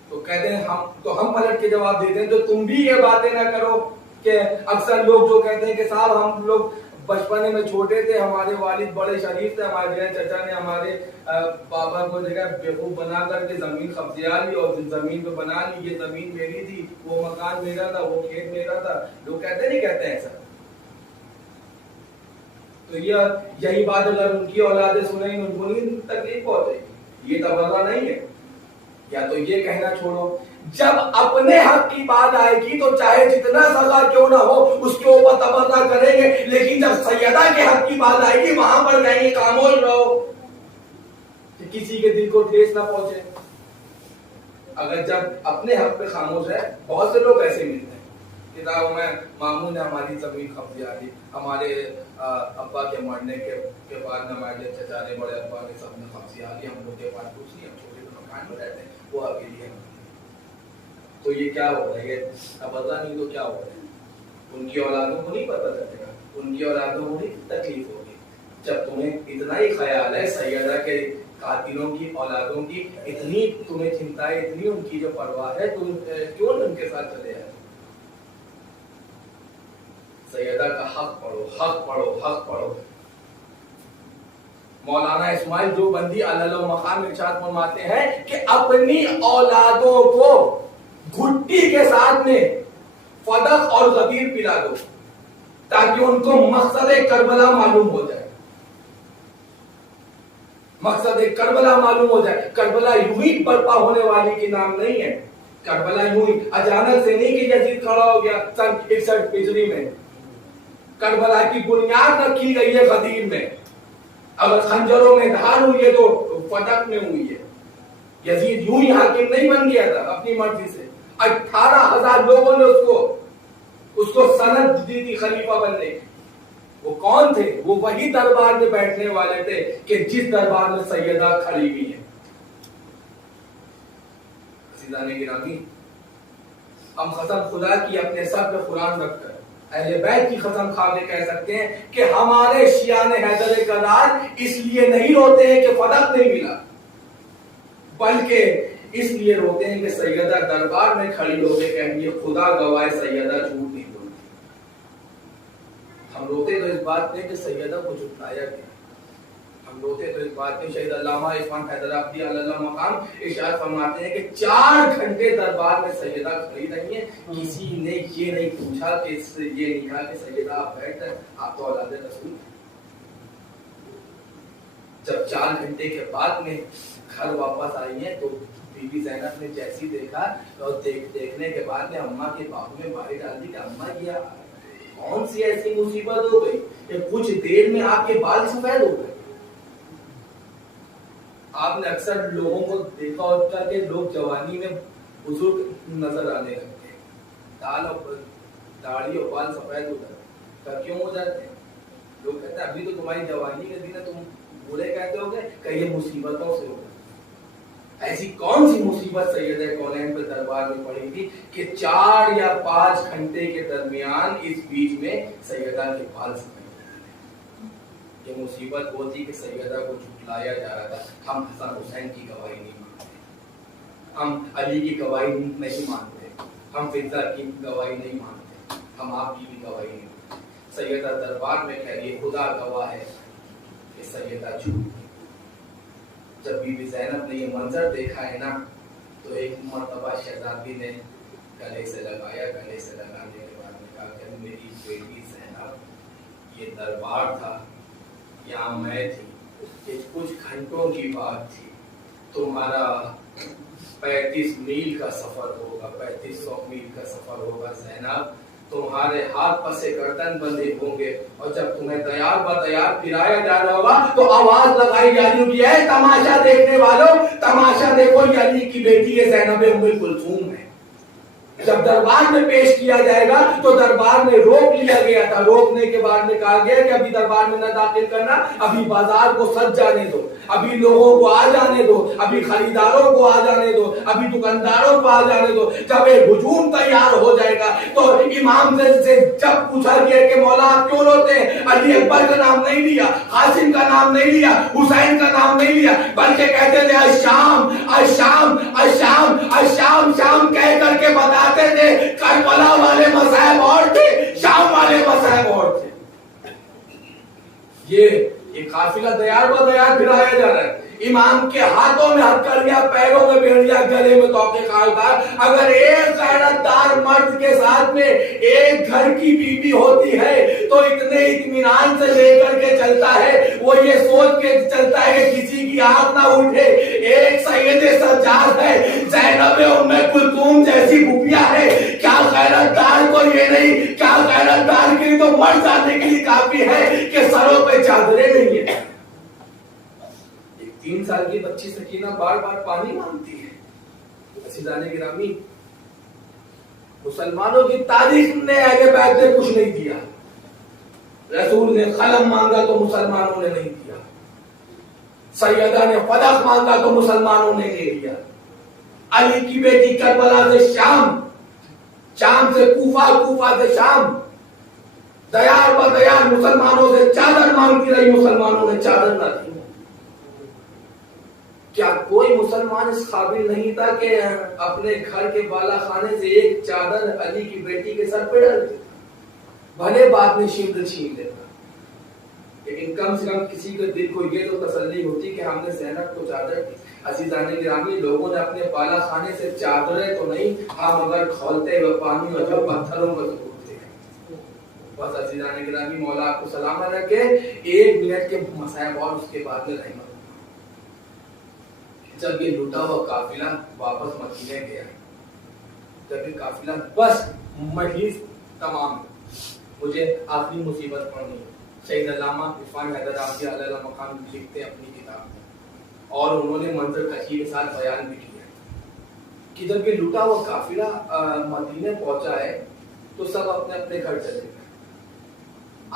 تو کہتے ہیں ہم پلٹ کے جواب دیتے ہیں تو تم بھی یہ باتیں نہ کرو. کہ اکثر لوگ جو کہتے ہیں کہ صاحب ہم لوگ بچپنے میں چھوٹے تھے، ہمارے والد بڑے شریف تھے، ہمارے چچا نے ہمارے بابا کو جگہ بیوقوف بنا کر کے زمین قبضہ لی اور زمین پہ بنا لی، یہ زمین میری تھی، وہ مکان میرا تھا، وہ کھیت میرا تھا. لوگ کہتے نہیں کہتے ہیں ایسا. تو یہی بات اگر ان کی اولادیں سنیں ان کو نہیں تکلیف پہنچے گی. یہ تبرہ نہیں ہے. یا تو یہ کہنا چھوڑو جب اپنے حق کی بات آئے گی تو چاہے جتنا سزا کیوں نہ ہو اس کے اوپر تبرہ کریں گے، لیکن جب سیدہ کے حق کی بات آئے گی وہاں پر کہیں گے خاموش رہو کہ کسی کے دل کو ٹھیس نہ پہنچے. اگر جب اپنے حق پہ خاموش ہے، بہت سے لوگ ایسے ملتے ہیں کہ صاحب میں ماموں نے ہماری زمین قبضہ دی، ہمارے ابا کے مرنے کے بعد ہمارے چچا نے بڑے ابا نے سب نے خبسی آ لی, ہم لوگ کے پاس کچھ نہیں, ہم چھوٹے مکان میں رہتے ہیں, وہ اکیلی ہے. تو یہ کیا ہو رہا ہے, یہ اب اللہ نہیں تو کیا ہو رہا ہے, ان کی اولادوں کو نہیں پتہ چلے گا, ان کی اولادوں کو نہیں تکلیف ہوگی. جب تمہیں اتنا ہی خیال ہے سیدہ کے قاتلوں کی اولادوں کی, اتنی تمہیں چنتا ہے, اتنی ان کی جو پرواہ ہے, تم کیوں ان کے ساتھ چلے آئے؟ سیدہ کا حق پڑھو, حق پڑھو, حق پڑھو. مولانا اسماعیل دیوبندی علی مقام ارشاد فرماتے ہیں کہ اپنی اولادوں کو گھٹی کے ساتھ میں فدق اور غدیر پلا دو تاکہ ان کو مقصد کربلا معلوم ہو جائے. مقصد کربلا معلوم ہو جائے. کربلا یوں ہی برپا ہونے والی کی نام نہیں ہے. کربلا یوں ہی اچانک سے نہیں کہ یزید کھڑا ہو گیا سن 61 ہجری میں. کربلا کی بنیاد رکھی گئی ہے غدیر میں. اگر خنجروں میں دھار ہوئی ہے تو فتح میں ہوئی ہے. یزید یوں ہی حاکم نہیں بن گیا تھا اپنی مرضی سے. 18,000 لوگوں نے اس کو سند دی تھی خلیفہ بننے کی. وہ کون تھے؟ وہ وہی دربار میں بیٹھنے والے تھے کہ جس دربار میں سیدہ کھڑی ہوئی ہے. عزیزان گرامی, ہم قسم خدا کی اپنے سر پہ قرآن رکھ کر اہل بیت کی قسم کھا کے کہہ سکتے ہیں کہ ہمارے شیعہ حیدر کرار اس لیے نہیں روتے ہیں کہ فتح نہیں ملا, بلکہ اس لیے روتے ہیں کہ سیدہ دربار میں کھڑی ہو کے کہیں گے خدا گواہ سیدہ جھوٹ نہیں بولتی. ہم روتے تو اس بات میں کہ سیدہ کو جھٹلایا گیا. ہم روتے تو اس بات میں شہید علامہ عثمان حیدر عبدی علی اللہ مقام ارشاد فرماتے ہیں کہ 4 گھنٹے دربار میں سیدہ کھڑی رہی ہیں. کسی نے یہ نہیں پوچھا کہ یہ نہیں کہا کہ سیدہ آپ بیٹھ کر آپ تو اولاد رسول ہیں. جب 4 گھنٹے کے بعد میں گھر واپس آئی ہیں تو بی بی زینب نے جیسی دیکھا اور دیکھنے کے بعد میں اماں کے باہو میں ماری ڈال دی کہ اماں یہ کون سی ایسی مصیبت ہو گئی کہ کچھ دیر میں آپ کے بال سفید ہو گئے. آپ نے اکثر لوگوں کو دیکھا ہوتا کہ لوگ جوانی میں بزرگ نظر آنے لگتے ہیں, داڑھی اور بال سفید ہو جاتے ہیں. کیوں ہو جاتے ہیں؟ لوگ کہتے ہیں ابھی تو تمہاری جوانی کے دن ہے, تم برے کہتے ہو گے کہ یہ مصیبتوں سے ہو گئے. ایسی کون سی مصیبت سیدہ کونین پہ دربار میں پڑی تھی کہ 4 یا 5 گھنٹے کے درمیان اس بیچ میں سیدہ کے بال سفید. یہ مصیبت وہ تھی کہ سیدہ کو جھٹلایا جا رہا تھا. ہم حسن حسین کی گواہی نہیں مانتے, ہم علی کی گواہی نہیں مانتے, ہم فضا کی گواہی نہیں مانتے, ہم آپ کی بھی گواہی نہیں مانتے. سیدہ دربار میں کہہ رہی خدا گواہ ہے کہ سیدہ جھوٹ. جب بی بی زینب نے یہ منظر دیکھا ہے نا تو ایک مرتبہ شہزادی نے گلے سے لگایا. گلے سے لگانے کے بعد نے کہا کہ میری بیٹی زینب یہ دربار تھا, یہاں میں تھی, یہ کچھ گھنٹوں کی بات تھی. تمہارا 35 میل کا سفر ہوگا, 3500 میل کا سفر ہوگا زینب. تمہارے ہاتھ پسے گردن بندھے ہوں گے اور جب تمہیں دیار بدیار پھرایا جا رہا ہوگا تو آواز لگائی جا رہی ہوگی اے تماشا دیکھنے والوں, تماشا دیکھو یہ علی کی بیٹی ہے زینب ام کلثوم ہے. جب دربار میں پیش کیا جائے گا تو دربار میں روک لیا گیا تھا. روکنے کے بعد میں کہا گیا کہ ابھی دربار میں نہ داخل کرنا, ابھی بازار کو سج جانے دو, ابھی لوگوں کو آ جانے دو, ابھی خریداروں کو آ جانے دو, ابھی دکانداروں کو آ جانے دو. جب ایک ہجوم تیار ہو جائے گا تو امام سے جب پوچھا گیا کہ مولا آپ کیوں روتے ہیں, علی اکبر کا نام نہیں لیا, قاسم کا نام نہیں لیا, حسین کا نام نہیں لیا, بلکہ کہتے تھے الشام الشام الشام الشام شام کہہ کر کے بتا کربلا والے مذاہب اور تھے, شام والے مذاہب اور تھے. یہ قافلہ دیار و دیار پھرایا جا رہا ہے. امام کے ہاتھوں میں ہتھکڑیاں, پیروں میں بیڑیاں, گلے میں توقے خالدار. اگر ایک غیرت دار مرد کے ساتھ میں ایک گھر کی بیوی ہوتی ہے تو اتنے اطمینان سے لے کر کے چلتا ہے, وہ یہ سوچ کے چلتا ہے کہ کسی کی آنکھ نہ اٹھے. ایک سید سجاد ہے, زینب ام کلثوم جیسی بھوپیا ہے. کیا غیرت دار کو یہ نہیں, کیا غیرت دار کے لیے تو مر جانے کے لیے کافی ہے کہ سروں پہ چادریں نہیں ہیں. 3 سال کی بچی سکینہ بار بار پانی مانگتی ہے. عزیزان گرامی, مسلمانوں کی تاریخ نے اہل بیت نے کچھ نہیں دیا, رسول نے قلم مانگا تو مسلمانوں نے نہیں دیا، سیدہ نے فدق مانگا تو مسلمانوں نے لے لیا، علی کی بیٹی کربلا سے شام، شام سے کوفہ، کوفہ سے شام، دیار با دیار مسلمانوں سے چادر مانگتی رہی، مسلمانوں نے چادر نہ دی۔ کیا کوئی مسلمان اس قابل نہیں تھا کہ اپنے گھر کے بالا خانے سے ایک چادر علی کی بیٹی کے سر پہ ڈال دے؟ بھلے بعد میں شیلڈ چھین لیتا، لیکن کم سے کم کسی کے دل کو یہ تو تسلی ہوتی کہ ہم نے زینب کو چادر دی۔ عزیزان گرامی، لوگوں نے اپنے بالا خانے سے چادریں تو نہیں، ہم اگر کھولتے ہوئے پانی اور جب پتھروں کو ضرور تھے۔ بس عزیزان گرامی، مولا آپ کو سلامت رکھے۔ 1 منٹ کے مسائب اور اس کے بعد میں رحمت۔ جب یہ لوٹا ہوا قافلہ واپس مدینے گیا، جب یہ قافلہ بس مجلس تمام، مجھے آخری مصیبت پڑھنی ہے۔ شہید علامہ عرفان حیدر آبادی علیہ مقام لکھتے ہیں اپنی کتاب میں، اور انہوں نے منظر کشی کے ساتھ بیان بھی کیا کہ جب یہ لوٹا ہوا قافلہ مدینے پہنچا ہے تو سب اپنے اپنے گھر چلے گئے۔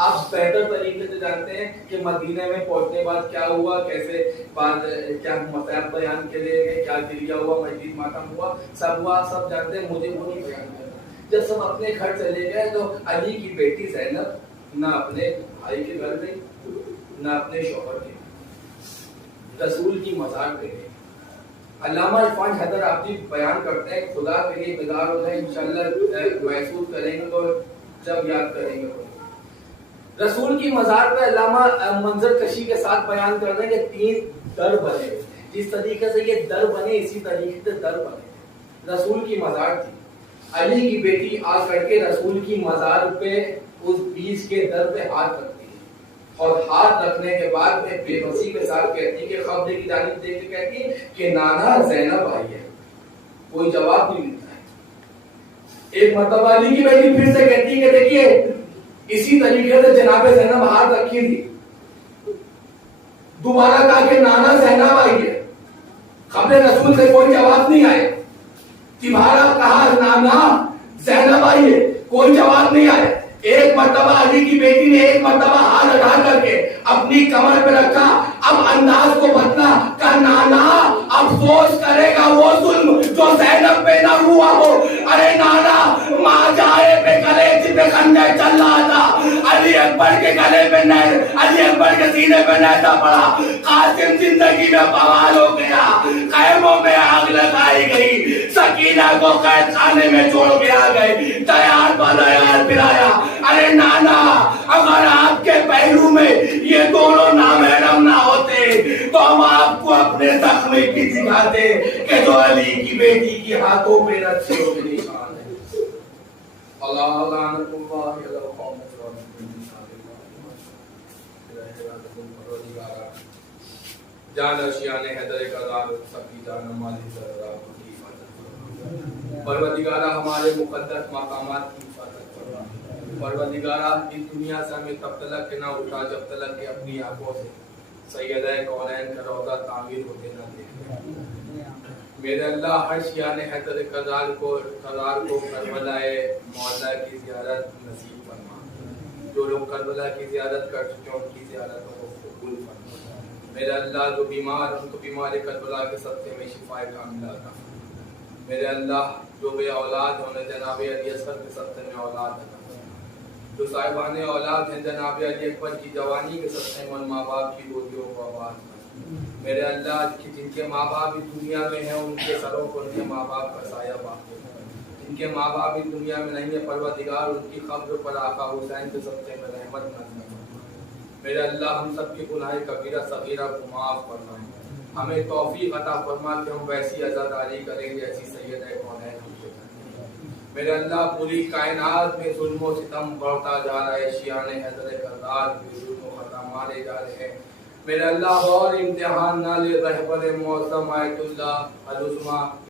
آپ بہتر طریقے سے جانتے ہیں کہ مدینے میں پہنچنے بعد کیا ہوا، کیسے بعد کیا مسائل بیان کے لیے گئے، کیا گریہ ہوا، مسجد ماتم ہوا، سب جانتے ہیں، مجھے وہ نہیں بیان کرنا۔ جب سب اپنے گھر چلے گئے تو علی کی بیٹی زینب نہ اپنے بھائی کے گھر گئی، نہ اپنے شوہر کے گھر، رسول کی مزار پہ گئی۔ علامہ عرفان حیدر آبادی بیان کرتے ہیں، خدا کے لیے بیدار ہو جائیں، انشاءاللہ محسوس کریں گے تو جب یاد کریں گے۔ رسول کی مزار پہ علامہ منظر کشی کے ساتھ بیان کر رہے ہیں کہ 3 در بنے، جس طریقے سے یہ در بنے اسی طریقے سے در بنے۔ رسول کی مزار تھی، علی کی بیٹی آ کر کے رسول کی مزار پہ اس 20 کے در پہ ہاتھ رکھتی ہے، اور ہاتھ رکھنے کے بعد میں بے بسی کے ساتھ کہتی کہ قبر کی جانب دیکھ کے کہتی کہ نانا زینب آئی ہے۔ کوئی جواب نہیں ملتا ہے۔ ایک مرتبہ علی کی بیٹی پھر سے کہتی کہ دیکھیے اسی طریقے سے جناب زینب ہاتھ رکھی تھی، دوبارہ کہا کہ نانا زینب آئی ہے، قبر رسول سے کوئی جواب نہیں آئے۔ تمہارا کہا نانا زینب آئی ہے، کوئی جواب نہیں آئے۔ ایک مرتبہ علی کی بیٹی نے ایک مرتبہ ہاتھ اٹھا کر کے اپنی کمر پہ رکھا، اب انداز کو بدلا، کہا نانا افسوس کرے گا وہ ظلم جو زینب پہ نہ ہوا ہو۔ ارے نانا ماں جائے پہ کلیجے پہ خنجر چل رہا تھا، علی اکبر کے گلے پہ علی اکبر کے سینے پہ نیزہ پڑا، قاسم زندگی میں بوال ہو گیا، خیموں میں آگ لگائی گئی، سکینہ کو قید خانے میں چھوڑ کے آ گئے، تیار بدیار پھرایا۔ ارے نانا اگر آپ کے پہلو میں یہ دونوں نامحرم نہ ہوتے تو ہم آپ کو اپنے زخمی کی دکھاتے کہ جو علی کی بیٹی کی ہاتھوں پہ رسیوں کے نشان ہے۔ اللہ لعنت اللہ علی القوم جان اشیان حیدر کرار سب کی جان مالی ذرا کی حفاظت، پروردگارہ ہمارے مقدس مقامات کی حفاظت فرما، پروردگارہ اس دنیا سے ہمیں تب تلک کے نہ اٹھا جب تلک کہ اپنی آنکھوں سے سیدہ کونین کا روضہ تعمیر ہوتے نہ دیکھیں۔ میرے اللہ ہر شیان حیدر کرار کو کربلا مولا کی زیارت نصیب فرما، جو لوگ کربلا کی زیارت کر چکے ہیں ان کی زیارتوں کو قبول فرما۔ میرے اللہ جو بیمار ان کو بیمار کربلا کے صدقے میں شفا کاملہ عطا فرما۔ میرے اللہ جو بے اولاد ہیں انہیں جناب علی اصغر کے صدقے میں اولاد عطا فرما، جو صاحبان اولاد ہیں جناب علی اکبر کی جوانی کے صدقے میں ان ماں باپ کی گودیوں کو آباد فرما۔ میرے اللہ جن کے ماں باپ اس دنیا میں ہیں ان کے سروں کو ان کے ماں باپ کا سایہ باقی ہے، جن کے ماں باپ اس دنیا میں نہیں ہے پروردگار ان کی قبر پر آقا حسین کے صدقے میں رحمت نازل فرما۔ میرے اللہ ہم سب کے گناہ کبیرہ صغیرہ کو معاف فرمائیں، ہمیں توفیق عطا فرما کہ ہم ویسی عزاداری کریں جیسی سیدہ کونین ہم سے کرتے ہیں۔ میرے اللہ پوری کائنات میں ظلم و ستم بڑھتا جا رہا ہے، شیعان حیدر کرار کے ظلم و ختم مارے جا رہے ہیں۔ میرے اللہ اور امتحان نہ لے رہبر معظم آیت اللہ العظمیٰ